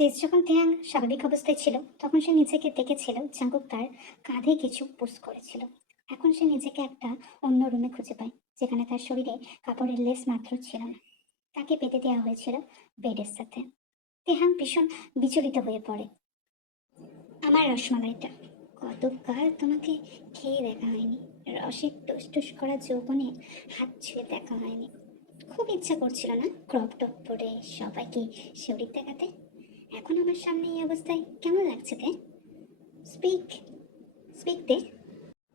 শেষ যখন তিয়াং স্বাভাবিক অবস্থায় ছিল তখন সে নিজেকে দেখেছিল জাঙ্কুক তার কাঁধে কিছু পুশ করেছিল। এখন সে নিজেকে একটা অন্য রুমে খুঁজে পায়, যেখানে তার শরীরে কাপড়ের লেস মাত্র ছিল না। তাকে পেতে দেওয়া হয়েছিল বেডের সাথে। তেহাং ভীষণ বিচলিত হয়ে পড়ে। আমার রসমালাইটা, কতকাল তোমাকে খেয়ে দেখা হয়নি। রসে টুস টুস করা যৌবনে হাত ছুঁয়ে দেখা হয়নি। খুব ইচ্ছা করছিল না ক্রপ টপ পরে সবাইকে শরীর দেখাতে? এখন আমার সামনে এই অবস্থায় কেমন লাগছে তে? স্পিক, স্পিক তে।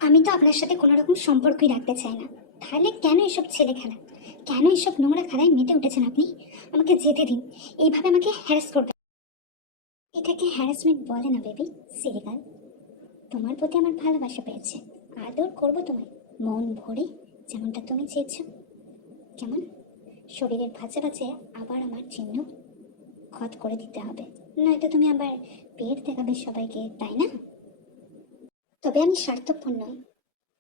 আমি তো আপনার সাথে কোনো রকম সম্পর্কই রাখতে চাই না। তাহলে কেন এসব ছেলে খেলা, কেন এসব নোংরা খেলায় মেতে উঠেছেন আপনি? আমাকে যেতে দিন, এইভাবে আমাকে হ্যারাস করবেন। এটাকে হ্যারাসমেন্ট বলে না বেবি, সিরিগাল। তোমার প্রতি আমার ভালোবাসা পেয়েছে, আদর করবো তোমায় মন ভরে, যেমনটা তুমি চেয়েছো। কেমন? শরীরের ভাঁজে ভাঁজে আবার আমার চিহ্ন খত করে দিতে হবে, নয়তো তুমি আবার পেট দেখাবে সবাইকে, তাই না? তবে আমি স্বার্থপর নই।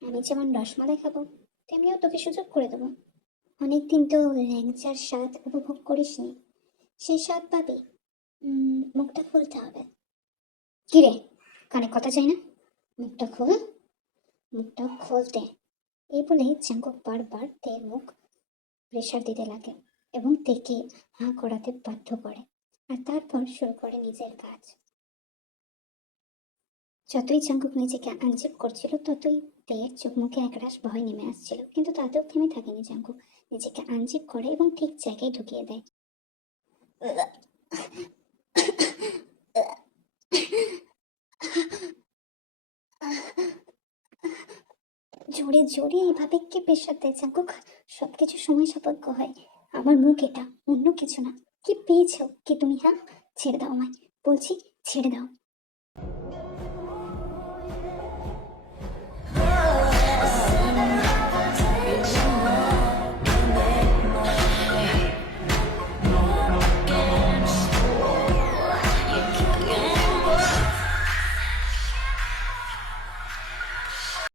আমি যেমন রসমালাই খাবো, তেমনিও তোকে সুযোগ করে দেবো। অনেকদিন তো ল্যাংচার স্বাদ উপভোগ করিসনি, সেই স্বাদ পাবি। মুখটা খুলতে হবে। কিরে, কানে কথা চাই না? মুখটা খোল, মুখটা খুলতে। এই বলেই জাঙ্কুক বারবার তের মুখ প্রেশার দিতে লাগে এবং তেকে হাঁ করাতে বাধ্য করে। আর তারপর শুরু করে নিজের কাজ। যতই জাঙ্কুক নিজেকে আনজিপ করছিল, ততই তের চোখ মুখে একরাশ ভয় নেমে আসছিল, কিন্তু তাতেও থেমে থাকেনি জাঙ্কুক। নিজেকে আনজিপ করে এবং ঠিক জায়গায় ঢুকিয়ে দেয়। জোরে জোরে এইভাবে কে প্রেশার দেয় জাঙ্কুক? সবকিছু সময় সাপেক্ষ হয়। আমার মুখ এটা, অন্য কিছু না। কি পেয়েছো কি তুমি? হ্যাঁ, ছেড়ে দাও আমায় বলছি, ছেড়ে দাও।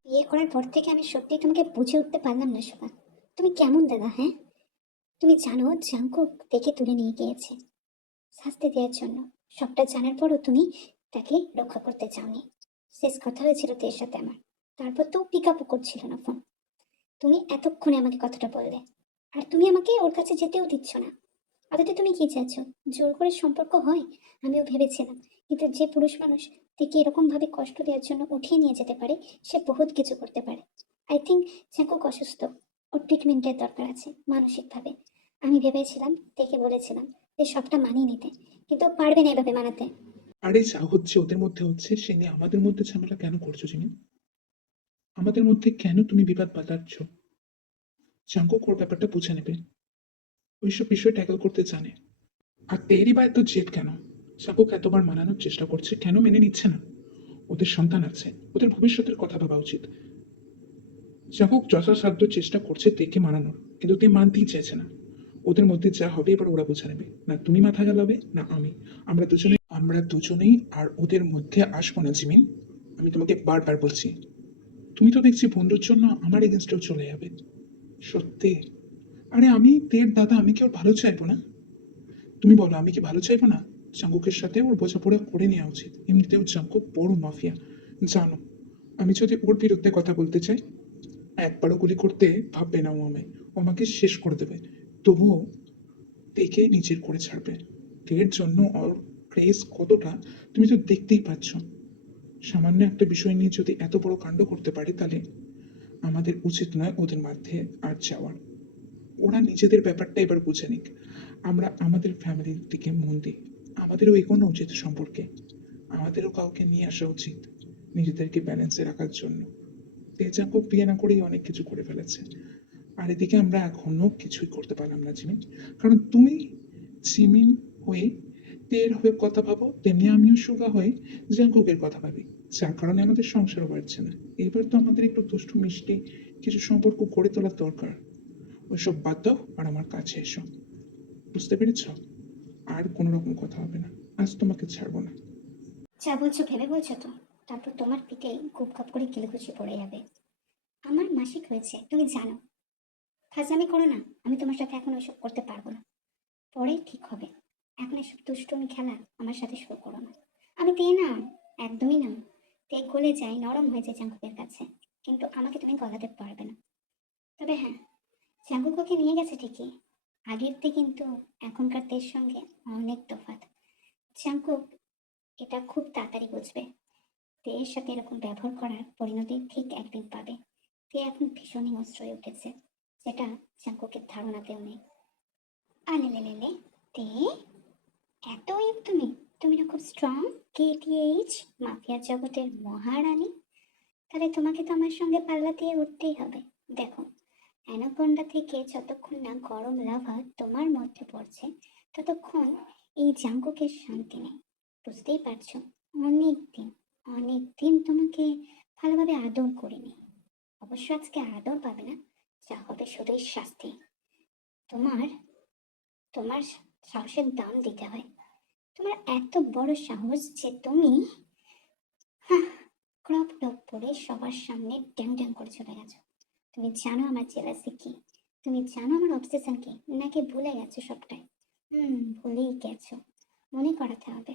বিয়ে করার পর থেকে আমি সত্যি তোমাকে বুঝে উঠতে পারলাম না শোভা। তুমি কেমন দাদা? হ্যাঁ, তুমি জানো জাঙ্কুক দেখে তুলে নিয়ে গিয়েছে শাস্তি দেওয়ার জন্য। সবটা জানার পরও তুমি তাকে রক্ষা করতে চাওনি। শেষ কথা হয়েছিল তের সাথে আমার, তারপর তো পিক আপও করছিল না ফোন। তুমি এতক্ষণে আমাকে কথাটা বললে, আর তুমি আমাকে ওর কাছে যেতেও দিচ্ছ না। আদতে তুমি কি চাইছো? জোর করে সম্পর্ক হয়? আমিও ভেবেছিলাম, কিন্তু যে পুরুষ মানুষ তাকে এরকম ভাবে কষ্ট দেওয়ার জন্য উঠিয়ে নিয়ে যেতে পারে, সে বহুত কিছু করতে পারে। আই থিঙ্ক জ্যাকুক অসুস্থ, ওর ট্রিটমেন্টের দরকার আছে মানসিকভাবে। আমি ভেবেছিলাম, থেকে বলেছিলাম যে সবটা মানিয়ে নিতে, কিন্তু ও পারবে না এভাবে মানাতে। আরে যা হচ্ছে ওদের মধ্যে হচ্ছে, সে নিয়ে আমাদের মধ্যে ঝামেলা কেন করছো জিমি? আমাদের মধ্যে কেন তুমি বিবাদ বাঁধাচ্ছ? চাঙ্কুক ওর ব্যাপারটা বুঝে নেবে, ওইসব বিষয় ট্যাকল করতে জানে। আর তেরি বা এত জেদ কেন? চাঙ্কুক এতবার মানানোর চেষ্টা করছে, কেন মেনে নিচ্ছে না? ওদের সন্তান আছে, ওদের ভবিষ্যতের কথা ভাবা উচিত। চাঙ্কুক যথাসাধ্য চেষ্টা করছে তেকে মানানোর, কিন্তু তে মানতেই চাইছে না। ওদের মধ্যে যা হবে এবার ওরা বুঝে নেবে, না তুমি মাথা গেলাবে না আমি। আমরা দুজনেই আর ওদের মধ্যে আসবো না জিমিন। আমি তোমাকে বারবার বলছি। তুমি তো দেখছি বন্ধুর জন্য আমার এগেনস্টেও চলে যাবে। সত্যি? আরে আমি তের দাদা, আমি কি ওর ভালো চাইবো না? তুমি বলো, আমি কি ভালো চাইবো না? জাঙ্কুকের সাথে ওর বোঝাপড়া করে নেওয়া উচিত। এমনিতেও জাঙ্কুক বড় মাফিয়া, জানো। আমি যদি ওর বিরুদ্ধে কথা বলতে চাই, একবারও গুলি করতে ভাববে না ও আমায়, ও আমাকে শেষ করে দেবে। তবুও তেকে নিজের করে ছাড়বে। তের জন্য ওর ক্রেজ কতটা তুমি তো দেখতেই পাচ্ছ। সামান্য একটা বিষয় নিয়ে যদি এত বড় কাণ্ড করতে পারে, তাহলে আমাদের উচিত নয় ওদের মধ্যে আর যাওয়ার। ওরা নিজেদের ব্যাপারটা এবার বুঝে নিক, আমরা আমাদের ফ্যামিলির দিকে মন দিই। আমাদেরও এগোনো উচিত সম্পর্কে, আমাদেরও কাউকে নিয়ে আসা উচিত নিজেদেরকে ব্যালেন্সে রাখার জন্য। তেজাঙ্কুক বিয়ে না করেই অনেক কিছু করে ফেলেছে, আর এদিকে আমরা এখনো কিছুই করতে পারলাম না জিমিন। কারণ তুমি জিমিন হয়ে তের হয়ে কথা ভাবো, তেমনি আমিও সুগা হয়ে জাঙ্কুকের কথা ভাবি, যার কারণে আমাদের সংসারও বাড়ছে না। এবার তো আমাদের একটু দুষ্টু মিষ্টি কিছু সম্পর্ক গড়ে তোলার দরকার। ওইসব বাদ দাও আর আমার কাছে এসো। বুঝতে পেরেছ? আর কোনো রকম কথা হবে না, আজ তোমাকে ছাড়বো না। যা বলছো ভেবে বলছো তো? তারপর তোমার পিঠে খুব খাপ করে কিলঘুষি পড়ে যাবে। আমার মাসিক হয়েছে তুমি জানো। ফাজলামি করো না, আমি তোমার সাথে এখন ওইসব করতে পারবো না। পরে ঠিক হবে। এখন এসব দুষ্টুমি খেলা আমার সাথে শুরু করো না। আমি তে না, একদমই না। তে গলে যায়, নরম হয়ে যায় জাঙ্কুকের কাছে, কিন্তু আমাকে তুমি গলাতে পারবে না। তবে হ্যাঁ, জাঙ্কুক ওকে নিয়ে গেছে ঠিকই, আগের তে কিন্তু এখনকার তের সঙ্গে অনেক তফাৎ। জাঙ্কুক এটা খুব তাড়াতাড়ি বুঝবে। তের সাথে এরকম ব্যবহার করার পরিণতি ঠিক একদিন পাবে। তে এখন ভীষণ হিংস্র হয়ে উঠেছে, যেটা জাঙ্কুকের ধারণাতেও নেই। আলে লে লে, তে এত উইক তুমি? তুমি না খুব স্ট্রং, কেটিএইচ মাফিয়া জগতের মহারানী। তাহলে তোমাকে তো আমার সঙ্গে পাল্লা দিয়ে উঠতেই হবে। দেখো, অ্যানাকোন্ডা থেকে যতক্ষণ না গরম লাভা তোমার মধ্যে পড়ছে, ততক্ষণ এই জাঙ্কুকের শান্তি নেই। বুঝতেই পারছো, অনেক দিন, অনেক দিন তোমাকে ভালোভাবে আদর করিনি। অবশ্য আজকে আদর পাবে না, যা হবে শুধুই শাস্তি। তোমার তোমার সাহসের দাম দিতে হয়। তোমার এত বড় সাহস যে তুমি ক্রপ টপ পরে সবার সামনে ড্যাং ড্যাং করে চলে গেছো। তুমি জানো আমার জেলাসি কি? তুমি জানো আমার অবসেশন কি? নাকি ভুলে গেছো সবটাই? ভুলেই গেছো। মনে করাতে হবে।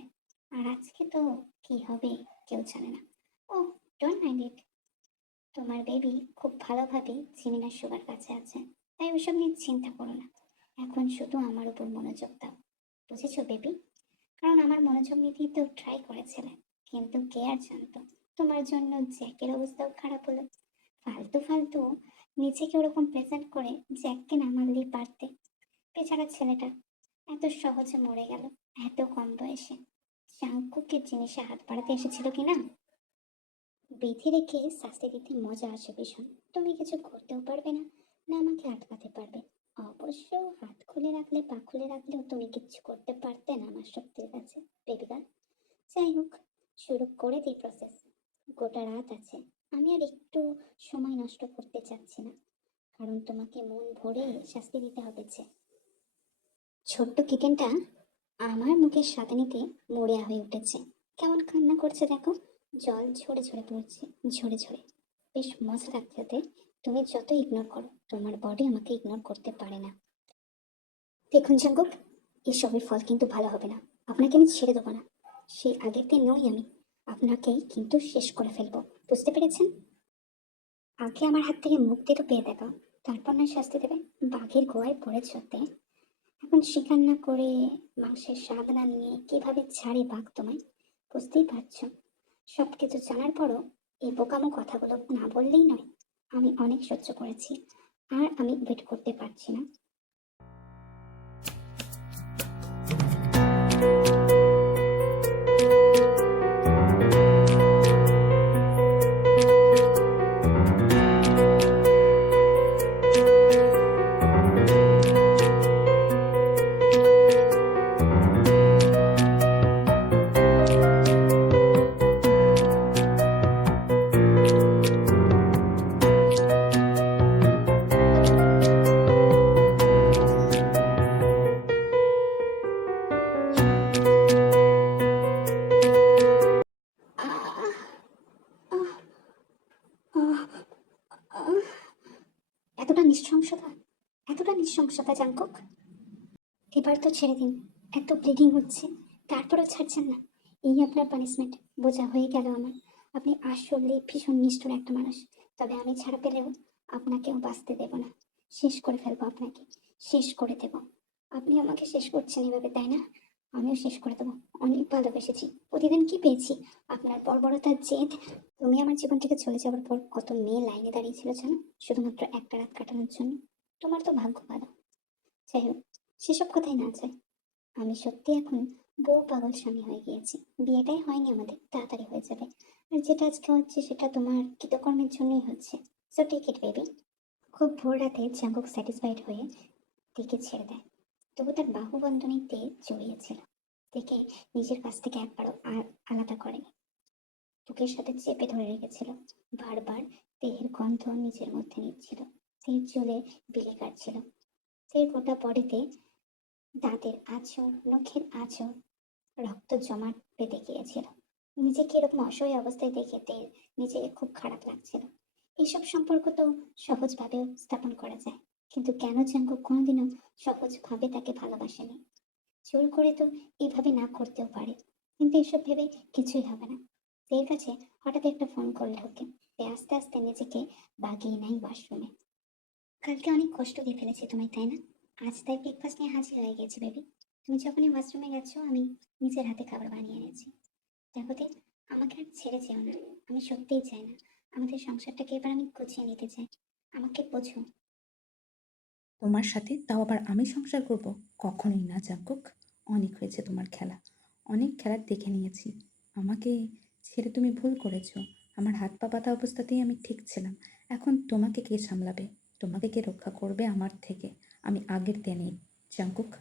আর আজকে তো কি হবে কেউ জানে না। ও, ডোন্ট মাইন্ড ইট। তোমার বেবি খুব ভালোভাবে জিমিনার সুগার কাছে আছে, তাই ওইসব নিয়ে চিন্তা করো না। এখন শুধু আমার উপর মনোযোগ দাও, বুঝেছো বেবি? কারণ আমার মনোযোগ নিতেই তো ট্রাই করেছিলে, কিন্তু কে আর জানতো তোমার জন্য জ্যাকের অবস্থাও খারাপ হলো। ফালতু ফালতু নিজেকে ওরকম প্রেজেন্ট করে জ্যাককে না মারলেই পারতে। বেচারা ছেলেটা এত সহজে মরে গেল, এত কম বয়সে। চাঙ্কুকের জিনিসে হাত বাড়াতে এসেছিল কিনা। বেঁধে রেখে শাস্তি দিতে মজা আসে ভীষণ। তুমি কিছু করতেও পারবে না, না আমাকে আটকাতে পারবে। অবশ্য হাত খুলে রাখলে পা খুলে রাখলেও তুমি কিচ্ছু করতে পারতে না আমার শক্তির কাছে, বেবিকা। যাই হোক, শুরু করে দিই প্রসেস। গোটা রাত আছে, আমি আর একটু সময় নষ্ট করতে চাচ্ছি না, কারণ তোমাকে মন ভরে শাস্তি দিতে হবে যে। ছোট্ট কিটেনটা আমার মুখের স্বাদ নিতে মরিয়া হয়ে উঠেছে। কেমন কান্না করছে দেখো, জল ঝরে ঝরে পড়ছে, ঝরে ঝরে। বেশ মজা লাগছে ওতে। তুমি যত ইগনোর করো, তোমার বডি আমাকে ইগনোর করতে পারে না। দেখুন জাঙ্কুক, এসবের ফল কিন্তু ভালো হবে না। আপনাকে আমি ছেড়ে দেবো না। সেই আগের দিন নই আমি, আপনাকেই কিন্তু শেষ করে ফেলবো। বুঝতে পেরেছেন? আগে আমার হাত থেকে মুক্তি তো পেয়ে দেখাও, তারপর নয় শাস্তি দেবে। বাঘের গোয়ায় পড়েছ তে। এখন স্বীকার না করে, মাংসের স্বাদ না নিয়ে কিভাবে ছাড়ে বাঘ তোমায়? বুঝতেই পারছো। সবকিছু জানার পরও এই বোকামো কথাগুলো না বললেই নয়। আমি অনেক সহ্য করেছি, আর আমি ওয়েট করতে পারছি না। আহ, আহ, আহ, আহ। এতটা নৃশংসতা, এতটা নৃশংসতা জাঙ্কুক! এবার তো ছেড়ে দিন। এত ব্লিডিং হচ্ছে, তারপরেও ছাড়ছেন না। এই আপনার পানিশমেন্ট। বোঝা হয়ে গেল আমার। আপনি আসলে ভীষণ নিষ্ঠুর একটা মানুষ। তবে আমি ছাড়া পেলেও আপনাকেও বাঁচতে দেব না। শেষ করে ফেলবো আপনাকে, শেষ করে দেব। আপনি আমাকে শেষ করছেন এভাবে, তাই না? আমিও শেষ করে দেবো। অনেক ভালোবেসেছি, প্রতিদিন কি পেয়েছি? আপনার বর্বরতার জেদ। তুমি আমার জীবন থেকে চলে যাওয়ার পর কত মেয়ে লাইনে দাঁড়িয়েছিল জানো, শুধুমাত্র একটা রাত কাটানোর জন্য। তোমার তো ভাগ্য ভালো। যাই হোক, সেসব কথাই না চাই। আমি সত্যি এখন বউ পাগল স্বামী হয়ে গিয়েছি। বিয়েটাই হয়নি আমাদের, তাড়াতাড়ি হয়ে যাবে। আর যেটা আজকে হচ্ছে সেটা তোমার কৃতকর্মের জন্যই হচ্ছে। So take it baby. খুব ভোর রাতে জাঙ্কুক স্যাটিসফাইড হয়ে তেকে ছেড়ে দেয়। তবু তার বাহুবন্ধনীতে জড়িয়েছিল। তেকে নিজের কাছ থেকে একবারও আর আলাদা করেনি। বুকের সাথে চেপে ধরে রেখেছিল। বারবার দেহের গন্ধ নিজের মধ্যে নিচ্ছিল। তের চুলে বিলি কাটছিল। তের গোটা বডিতে দাঁতের আঁচড়, নখের আঁচড়, রক্ত জমাট বেঁধে গিয়েছিল। নিজেকে এরকম অসহায় অবস্থায় দেখে তের নিজেকে খুব খারাপ লাগছিল। এইসব সম্পর্ক তো সহজভাবেও স্থাপন করা যায়, কিন্তু কেন জাঙ্কুক কোনোদিনও সহজভাবে তাকে ভালোবাসেনি? জোর করে তো এভাবে না করতেও পারে, কিন্তু এসব ভেবে কিছুই হবে না। তের কাছে হঠাৎ একটা ফোন কল ঢোকে। তে আস্তে আস্তে নিজেকে বাগিয়ে নেয় ওয়াশরুমে। কালকে অনেক কষ্ট দিয়ে ফেলেছি তোমায়, তাই না? আজ তাই ব্রেকফাস্ট নিয়ে হাজির হয়ে গেছি বেবি। তুমি যখনই ওয়াশরুমে গেছো আমি নিজের হাতে খাবার বানিয়ে এনেছি। দেখো তে, আমাকে আর ছেড়ে যেও না। আমি সত্যিই চাই না, আমাদের সংসারটাকে এবার আমি গুছিয়ে নিতে চাই। আমাকে বোঝো। তোমার সাথে, তাও আবার আমি সংসার করব? কখনোই না জাঙ্কুক। অনেক হয়েছে তোমার খেলা। অনেক খেলা দেখে নিয়েছি। আমাকে ছেড়ে তুমি ভুল করেছো। আমার হাত পা বাঁধা অবস্থাতেই আমি ঠিক ছিলাম। এখন তোমাকে কে সামলাবে? তোমাকে কে রক্ষা করবে আমার থেকে? আমি আগের দিনেই জাঙ্কুক।